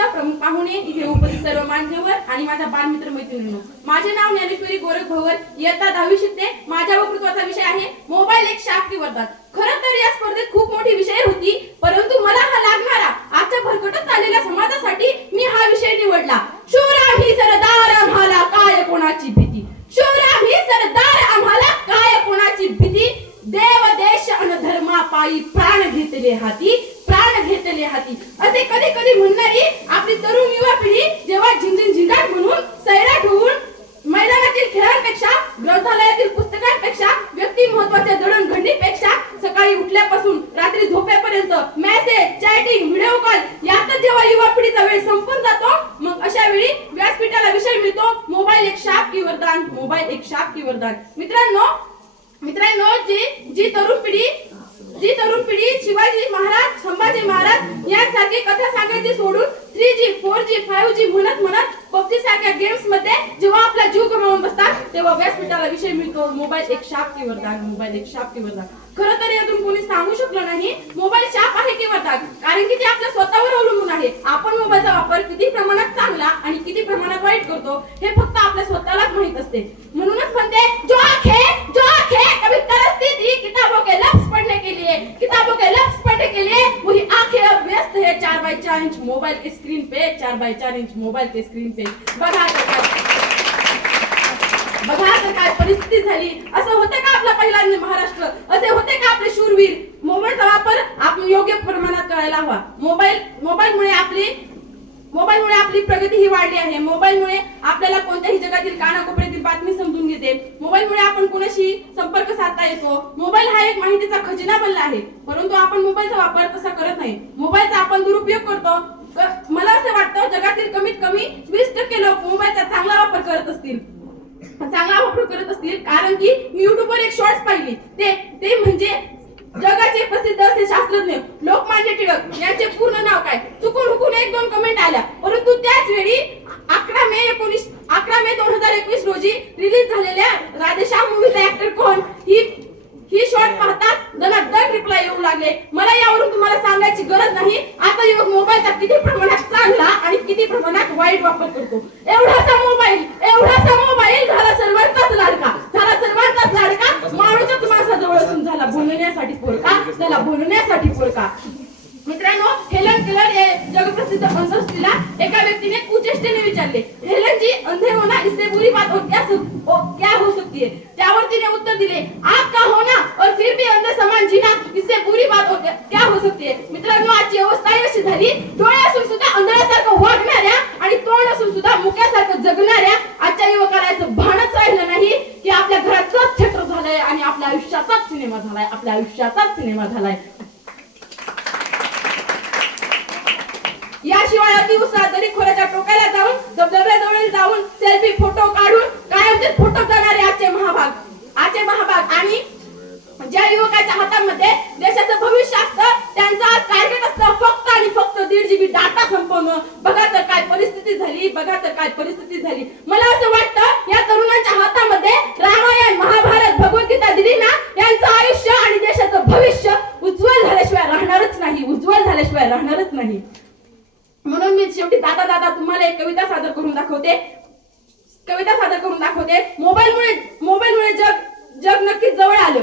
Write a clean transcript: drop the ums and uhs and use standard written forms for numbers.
समारंभाच्या प्रमुख पाहुणे, इथे उपस्थित सर्व मान्यवर आणि माझा बालमित्र मैत्रिणींनो, माझे नाव ज्ञानेश्वरी गोरख भवर, इयत्ता 10वी शिकते. माझ्या वक्तृत्वाचा विषय आहे मोबाईल एक शाप की वरदान. खरं तर या स्पर्धेत खूप मोठी विषय होती, परंतु मला हा लागणारा आजच्या भरकटत चाललेल्या समाजासाठी मी हा विषय निवडला. शूराभी सरदार आम्हाला काय कोणाची भीती, शूराभी सरदार आम्हाला काय कोणाची भीती, देव देश अन धर्मा पायी प्राण घेतले हाती, प्राण घेतले हाती. असे कधी कधी म्हणणारी आपली तरुण युवा पिढी जेव्हा झिंझिन झिंगाट म्हणून सैराट होऊन मैदानातील खेळांपेक्षा, ग्रंथालयातील पुस्तकांपेक्षा, व्यक्ती महत्वाच्या दळणघडणीपेक्षा सकाळी उठल्यापासून रात्री झोपेपर्यंत मेसेज, चॅटिंग, व्हिडिओ कॉल यातच जेव्हा युवा पिढीचा वेळ संपून जातो, मग अशा वेळी व्यासपीठाला विषय मिळतो मोबाईल एक शाप की वरदान, मोबाईल एक शाप की वरदान. मित्रांनो, जी तरुण पिढी शिवाजी महाराज, संभाजी महाराज यांसारखी कथा सांगायची सोडून 3G, 4G, 5G म्हणत पबजी सारख्या गेम्स मध्ये जेव्हा आपला जीव गमावून बसतात, तेव्हा व्यासपीठाला विषय मिळतो मोबाईल एक शाप की वरदान, मोबाईल एक शाप की वरदान. खरं तर यातून कोणी सांगू शकलं नाही मोबाईल शाप आहे की वरदान, कारण की ते आपल्या स्वतःवर अवलंबून आहे. आपण मोबाईलचा वापर किती प्रमाणात चांगला आणि किती प्रमाणात वाईट करतो हे फक्त आपल्या स्वतःलाच माहित असते. म्हणूनच म्हणते जो आंखें कभी तरसती थी किताबों के लफ्ज पढ़ने के लिए, किताबों के लफ्ज पढ़ने के लिए वही आंखें अब व्यस्त है 4x4 इंच मोबाइल के स्क्रीन पे, 4x4 इंच मोबाइल के स्क्रीन पे. बघा तर काय परिस्थिती झाली. असं होते का आपला पहिला महाराष्ट्र, असे होते का आपले शूरवीर. मोबाईलचा वापर आपण योग्य प्रमाणात करायला हवा. मोबाईलमुळे आपली प्रगती ही वाढली आहे. मोबाईलमुळे आपल्याला कोणत्याही जगातील कानाकोपऱ्यातील बातमी समजून घेते. मोबाईलमुळे आपण कोणाशी संपर्क साधता येतो. मोबाईल हा एक माहितीचा खजिना बनला आहे, परंतु आपण मोबाईलचा वापर तसा करत नाही. मोबाईलचा आपण दुरुपयोग करतो. मला असं वाटतं जगातील कमीत कमी 20% लोक मोबाईलचा चांगला वापर करत असतील, कारण की मी युट्यूबवर एक शॉर्ट्स पाहिली. ते म्हणजे जगाचे प्रसिद्ध असे शास्त्रज्ञ लोकमान्य टिळक यांचे पूर्ण नाव काय, चुकून हुकून 1-2 कमेंट आल्या. परंतु त्याच वेळी 11 मे 2021 रोजी रिलीज झालेल्या राधेश्याम मूवीचा ऍक्टर कोण ही शॉर्ट पाहतात दनादन रिप्लाय येऊ लागले. मला यावरून तुम्हाला सांगायची गरज नाही आता युवक मोबाईलचा किती प्रमाणात चांगला आणि किती प्रमाणात वाईट वापर करतो. एवढासा मोबाईल झाला सर्वांचाच लाडका, माणूसच माणसाजवळ असून झाला बोलण्यासाठी पोरका. मित्रांनो, हेलन केलर हे जगप्रसिद्ध अंध स्त्रीला एका व्यक्तीने कुचेष्टेने विचारले, हेलन जी अंधे होना इससे बुरी बात क्या हो सकती है. त्यावर तिने उत्तर दिले, आँख का होना और फिर भी अंधे समान जीना इससे बुरी बात क्या हो सकती है. मित्रांनो, आजची अवस्था अशी झाली, डोळे असून सुद्धा अंधळ्यासारखं वागणाऱ्या आणि तोंड असून सुद्धा मुक्यासारखं जगणाऱ्या आजच्या युवकाला याचं भानच राहिलं नाही की आपल्या घराचाच थिएटर झालंय आणि आपल्या आयुष्याचाच सिनेमा झालाय. याशिवाय अतिउत्साहात दरीखोऱ्याच्या टोकाला जाऊन, धबधब्याजवळ जाऊन सेल्फी फोटो काढून कायमचे फोटो करणारे आजचे महाभाग आणि ज्या युवकाच्या हातामध्ये देशाचं भविष्य असतं त्यांचा टार्गेट असतं फक्त आणि फक्त 1.5 GB डाटा संपवणं. बघा तर काय परिस्थिती झाली. मला असं वाटतं या तरुणांच्या हातामध्ये रामायण, महाभारत, भगवद्गीता दिली ना, यांचं आयुष्य आणि देशाचं भविष्य उज्ज्वल झाल्याशिवाय राहणारच नाही. म्हणून मी शेवटी दादा तुम्हाला एक कविता सादर करून दाखवते. मोबाईलमुळे जग नक्कीच जवळ आलं.